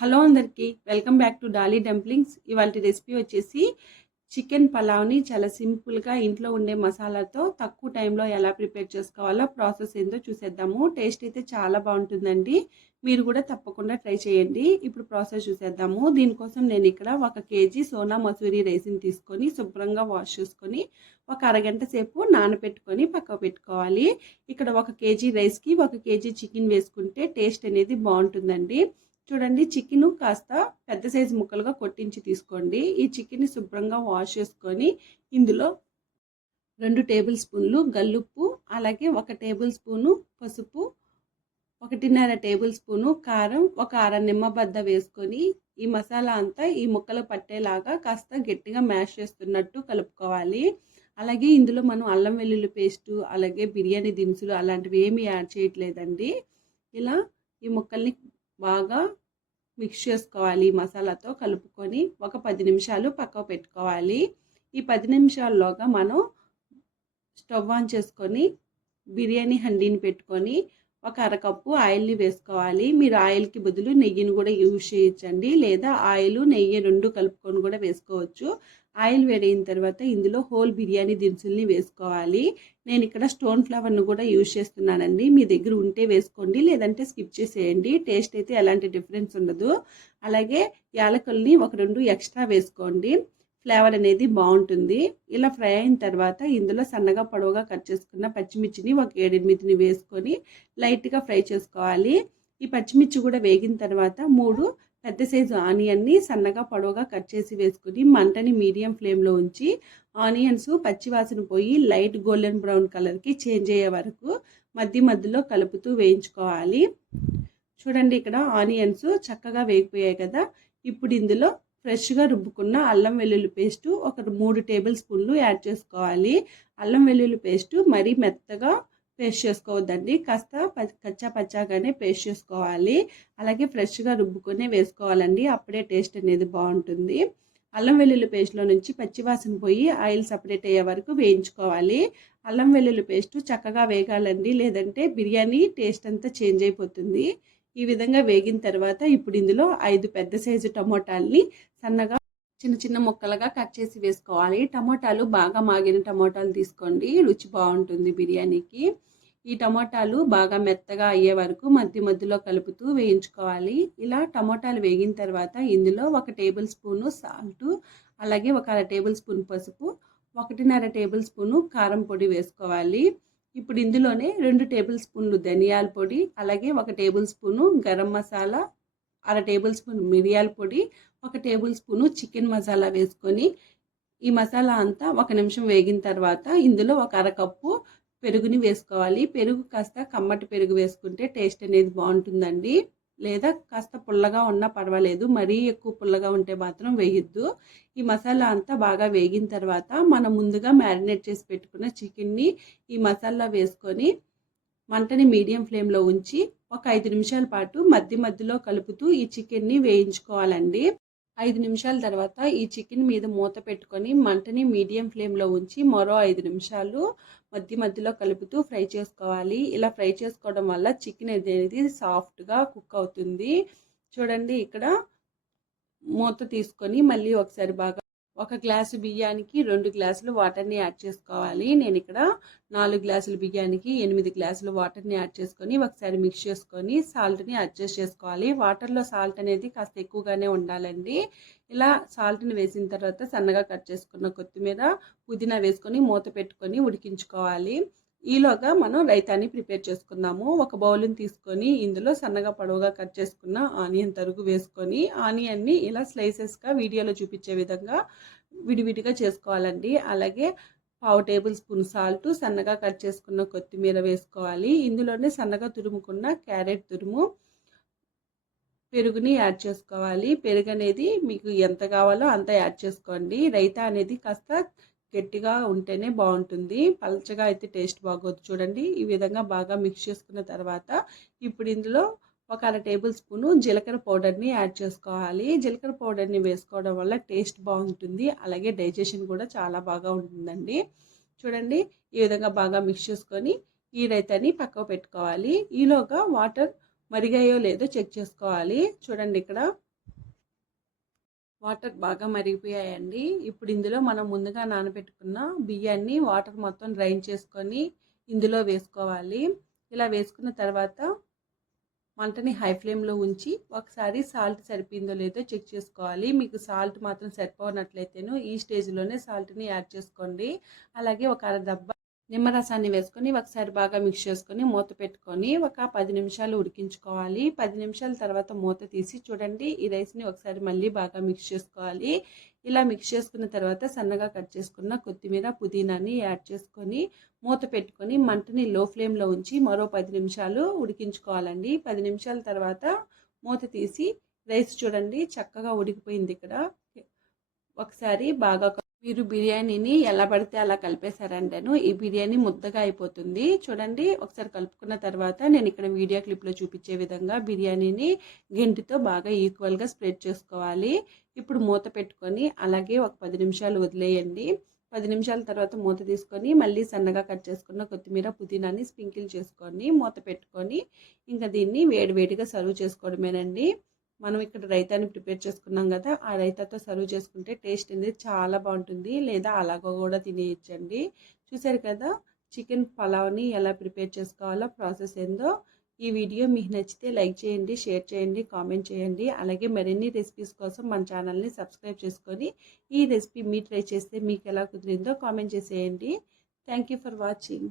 Hello అందరికీ welcome back to Dolly dumplings. ఇవాళ recipe వచ్చేసి చికెన్ పలావ్ని చాలా సింపుల్గా ఇంట్లో ఉండే మసాలాతో తక్కువ టైంలో ఎలా ప్రిపేర్ చేసుకోవాలో ప్రాసెస్ ఏందో చూసేద్దాము. టేస్ట్ అయితే చాలా బాగుంటుందండి. మీరు కూడా తప్పకుండా ట్రై చేయండి. ఇప్పుడు ప్రాసెస్ చూసేద్దాము. దీనికోసం నేను ఇక్కడ 1 కేజీ సోనా మసూరి రైస్ని తీసుకొని శుభ్రంగా వాష్ చేసుకొని ఒక అరగంట సేపు నానబెట్టుకొని పక్కకు పెట్టుకోవాలి. ఇక్కడ 1 కేజీ రైస్కి 1 కేజీ చికెన్ వేసుకుంటే టేస్ట్ అనేది బాగుంటుందండి. చూడండి, చికెన్ కాస్త పెద్ద సైజు ముక్కలుగా కొట్టించి తీసుకోండి. ఈ చికెన్ని శుభ్రంగా వాష్ చేసుకొని ఇందులో 2 టేబుల్ స్పూన్లు గల్లుప్పు, అలాగే 1 టేబుల్ స్పూను పసుపు, 1.5 టేబుల్ స్పూను కారం, ఒక అర నిమ్మబద్ద వేసుకొని ఈ మసాలా అంతా ఈ ముక్కలు పట్టేలాగా కాస్త గట్టిగా మ్యాష్ చేస్తున్నట్టు కలుపుకోవాలి. అలాగే ఇందులో మనం అల్లం వెల్లుల్లి పేస్టు, అలాగే బిర్యానీ దినుసులు అలాంటివి ఏమీ యాడ్ చేయట్లేదండి. ఇలా ఈ ముక్కల్ని బాగా మిక్స్ చేసుకోవాలి. మసాలాతో కలుపుకొని ఒక 10 నిమిషాలు పక్కకు పెట్టుకోవాలి. ఈ 10 నిమిషాల్లోగా మనం స్టవ్ ఆన్ చేసుకొని బిర్యానీ హండీని పెట్టుకొని ఒక అరకప్పు ఆయిల్ని వేసుకోవాలి. మీరు ఆయిల్కి బదులు నెయ్యిని కూడా యూజ్ చేయొచ్చండి, లేదా ఆయిల్ నెయ్యి 2 కలుపుకొని కూడా వేసుకోవచ్చు. ఆయిల్ వేడైన తర్వాత ఇందులో హోల్ బిర్యానీ దినుసుల్ని వేసుకోవాలి. నేను ఇక్కడ స్టోన్ ఫ్లవర్ను కూడా యూజ్ చేస్తున్నానండి. మీ దగ్గర ఉంటే వేసుకోండి, లేదంటే స్కిప్ చేసేయండి. టేస్ట్ అయితే ఎలాంటి డిఫరెన్స్ ఉండదు. అలాగే యాలకుల్ని ఒక 2 ఎక్స్ట్రా వేసుకోండి, ఫ్లేవర్ అనేది బాగుంటుంది. ఇలా ఫ్రై అయిన తర్వాత ఇందులో సన్నగా పొడవుగా కట్ చేసుకున్న పచ్చిమిర్చిని ఒక 7-8 వేసుకొని లైట్గా ఫ్రై చేసుకోవాలి. ఈ పచ్చిమిర్చి కూడా వేగిన తర్వాత 3 పెద్ద సైజు ఆనియన్ని సన్నగా పొడవుగా కట్ చేసి వేసుకుని మంటని మీడియం ఫ్లేమ్లో ఉంచి ఆనియన్స్ పచ్చివాసన పోయి లైట్ గోల్డెన్ బ్రౌన్ కలర్కి చేంజ్ అయ్యే వరకు మధ్యలో కలుపుతూ వేయించుకోవాలి. చూడండి, ఇక్కడ ఆనియన్స్ చక్కగా వేగిపోయాయి కదా. ఇప్పుడు ఇందులో ఫ్రెష్గా రుబ్బుకున్న అల్లం వెల్లుల్లి పేస్టు ఒక 3 టేబుల్ స్పూన్లు యాడ్ చేసుకోవాలి. అల్లం వెల్లుల్లి పేస్టు మరీ మెత్తగా పేస్ట్ చేసుకోవద్దండి, కాస్త కచ్చా పచ్చాగానే పేస్ట్ చేసుకోవాలి. అలాగే ఫ్రెష్గా రుబ్బుకొనే వేసుకోవాలండి, అప్పుడే టేస్ట్ అనేది బాగుంటుంది. అల్లం వెల్లుల్లి పేస్ట్లో నుంచి పచ్చివాసన పోయి ఆయిల్ సపరేట్ అయ్యే వరకు వేయించుకోవాలి. అల్లం వెల్లుల్లి పేస్టు చక్కగా వేగాలండి, లేదంటే బిర్యానీ టేస్ట్ అంతా చేంజ్ అయిపోతుంది. ఈ విధంగా వేగిన తర్వాత ఇప్పుడు ఇందులో 5 పెద్ద సైజు టమోటాలని సన్నగా చిన్న చిన్న ముక్కలుగా కట్ చేసి వేసుకోవాలి. టమోటాలు బాగా మాగిన టమోటాలు తీసుకోండి, రుచి బాగుంటుంది బిర్యానీకి. ఈ టమోటాలు బాగా మెత్తగా అయ్యే వరకు మధ్యలో కలుపుతూ వేయించుకోవాలి. ఇలా టమోటాలు వేగిన తర్వాత ఇందులో 1 టేబుల్ స్పూను సాల్టు, అలాగే ఒక అర టేబుల్ స్పూన్ పసుపు, 1.5 టేబుల్ స్పూను కారం పొడి వేసుకోవాలి. ఇప్పుడు ఇందులోనే 2 టేబుల్ స్పూన్లు ధనియాల పొడి, అలాగే 1 టేబుల్ స్పూను గరం మసాలా, అర టేబుల్ స్పూన్ మిరియాల పొడి, 1 టేబుల్ స్పూను చికెన్ మసాలా వేసుకొని ఈ మసాలా అంతా 1 నిమిషం వేగిన తర్వాత ఇందులో ఒక అరకప్పు పెరుగుని వేసుకోవాలి. పెరుగు కాస్త కమ్మటి పెరుగు వేసుకుంటే టేస్ట్ అనేది బాగుంటుందండి, లేదా కాస్త పుల్లగా ఉన్నా పర్వాలేదు, మరీ ఎక్కువ పుల్లగా ఉంటే మాత్రం వేయొద్దు. ఈ మసాలా అంతా బాగా వేగిన తర్వాత మనం ముందుగా మ్యారినేట్ చేసి పెట్టుకున్న చికెన్ని ఈ మసాలా వేసుకొని మంటని మీడియం ఫ్లేమ్లో ఉంచి ఒక 5 నిమిషాల పాటు మధ్యలో కలుపుతూ ఈ చికెన్ని వేయించుకోవాలండి. 5 నిమిషాల తర్వాత ఈ చికెన్ మీద మూత పెట్టుకొని మంటని మీడియం ఫ్లేమ్లో ఉంచి మరో 5 నిమిషాలు మధ్యలో కలుపుతూ ఫ్రై చేసుకోవాలి. ఇలా ఫ్రై చేసుకోవడం వల్ల చికెన్ అనేది సాఫ్ట్గా కుక్ అవుతుంది. చూడండి, ఇక్కడ మూత తీసుకొని మళ్ళీ ఒకసారి బాగా 1 గ్లాసు బియ్యానికి 2 గ్లాసులు వాటర్ని యాడ్ చేసుకోవాలి. నేను ఇక్కడ 4 గ్లాసుల బియ్యానికి 8 గ్లాసులు వాటర్ని యాడ్ చేసుకొని ఒకసారి మిక్స్ చేసుకొని సాల్ట్ని అడ్జస్ట్ చేసుకోవాలి. వాటర్లో సాల్ట్ అనేది కాస్త ఎక్కువగానే ఉండాలండి. ఇలా సాల్ట్ని వేసిన తర్వాత సన్నగా కట్ చేసుకున్న కొత్తిమీర, పుదీనా వేసుకొని మూత పెట్టుకొని ఉడికించుకోవాలి. ఈలోగా మనం రైతాని ప్రిపేర్ చేసుకుందాము. ఒక బౌల్ని తీసుకొని ఇందులో సన్నగా పొడవుగా కట్ చేసుకున్న ఆనియన్ తరుగు వేసుకొని ఆనియన్ని ఇలా స్లైసెస్గా వీడియోలో చూపించే విధంగా విడివిడిగా చేసుకోవాలండి. అలాగే 1/2 టేబుల్ స్పూన్ సాల్ట్, సన్నగా కట్ చేసుకున్న కొత్తిమీర వేసుకోవాలి. ఇందులోనే సన్నగా తురుముకున్న క్యారెట్ తురుము, పెరుగుని యాడ్ చేసుకోవాలి. పెరుగు అనేది మీకు ఎంత కావాలో అంత యాడ్ చేసుకోండి. రైతా అనేది కాస్త గట్టిగా ఉంటేనే బాగుంటుంది, పల్చగా అయితే టేస్ట్ బాగోదు. చూడండి, ఈ విధంగా బాగా మిక్స్ చేసుకున్న తర్వాత ఇప్పుడు ఇందులో ఒక అర టేబుల్ స్పూను జీలకర్ర పౌడర్ని యాడ్ చేసుకోవాలి. జీలకర్ర పౌడర్ని వేసుకోవడం వల్ల టేస్ట్ బాగుంటుంది, అలాగే డైజెషన్ కూడా చాలా బాగా ఉంటుందండి. చూడండి, ఈ విధంగా బాగా మిక్స్ చేసుకొని ఈ రైతాని పక్కకు పెట్టుకోవాలి. ఈలోగా వాటర్ మరిగాయో లేదో చెక్ చేసుకోవాలి. చూడండి, ఇక్కడ వాటర్ బాగా మరిగిపోయాయండి. ఇప్పుడు ఇందులో మనం ముందుగా నానబెట్టుకున్న బియ్యాన్ని వాటర్ మొత్తం డ్రైన్ చేసుకొని ఇందులో వేసుకోవాలి. ఇలా వేసుకున్న తర్వాత మంటని హై ఫ్లేమ్లో ఉంచి ఒకసారి సాల్ట్ సరిపోయిందో లేదో చెక్ చేసుకోవాలి. మీకు సాల్ట్ మాత్రం సరిపోనట్లయితేను ఈ స్టేజ్లోనే సాల్ట్ని యాడ్ చేసుకోండి. అలాగే ఒక అర దబ్బ నిమ్మరసాన్ని వేసుకొని ఒకసారి బాగా మిక్స్ చేసుకొని మూత పెట్టుకొని ఒక 10 నిమిషాలు ఉడికించుకోవాలి. 10 నిమిషాల తర్వాత మూత తీసి చూడండి, ఈ రైస్ని ఒకసారి మళ్ళీ బాగా మిక్స్ చేసుకోవాలి. ఇలా మిక్స్ చేసుకున్న తర్వాత సన్నగా కట్ చేసుకున్న కొత్తిమీర పుదీనాని యాడ్ చేసుకొని మూత పెట్టుకొని మంటని లో ఫ్లేమ్లో ఉంచి మరో 10 నిమిషాలు ఉడికించుకోవాలండి. 10 నిమిషాల తర్వాత మూత తీసి రైస్ చూడండి చక్కగా ఉడికిపోయింది. ఇక్కడ ఒకసారి బాగా మీరు బిర్యానీని ఎలా పడితే అలా కలిపేశారంటేను ఈ బిర్యానీ ముద్దగా అయిపోతుంది. చూడండి, ఒకసారి కలుపుకున్న తర్వాత నేను ఇక్కడ వీడియో క్లిప్లో చూపించే విధంగా బిర్యానీని గెంటితో బాగా ఈక్వల్గా స్ప్రెడ్ చేసుకోవాలి. ఇప్పుడు మూత పెట్టుకొని అలాగే ఒక 10 నిమిషాలు వదిలేయండి. 10 నిమిషాల తర్వాత మూత తీసుకొని మళ్ళీ సన్నగా కట్ చేసుకున్న కొత్తిమీర పుదీనాని స్ప్రింకిల్ చేసుకొని మూత పెట్టుకొని ఇంకా దీన్ని వేడివేడిగా సర్వ్ చేసుకోవడమేనండి. మనం ఇక్కడ రైతాని ప్రిపేర్ చేసుకున్నాం కదా, ఆ రైతాతో సర్వ్ చేసుకుంటే టేస్ట్ అనేది చాలా బాగుంటుంది. లేదా అలాగో కూడా తినేయచ్చండి. చూసారు కదా చికెన్ పలావ్ని ఎలా ప్రిపేర్ చేసుకోవాలో ప్రాసెస్ ఏందో. ఈ వీడియో మీకు నచ్చితే లైక్ చేయండి, షేర్ చేయండి, కామెంట్ చేయండి. అలాగే మరిన్ని రెసిపీస్ కోసం మన ఛానల్ని సబ్స్క్రైబ్ చేసుకొని ఈ రెసిపీ మీరు ట్రై చేస్తే మీకు ఎలా కుదిరిందో కామెంట్ చేసేయండి. Thank you for watching.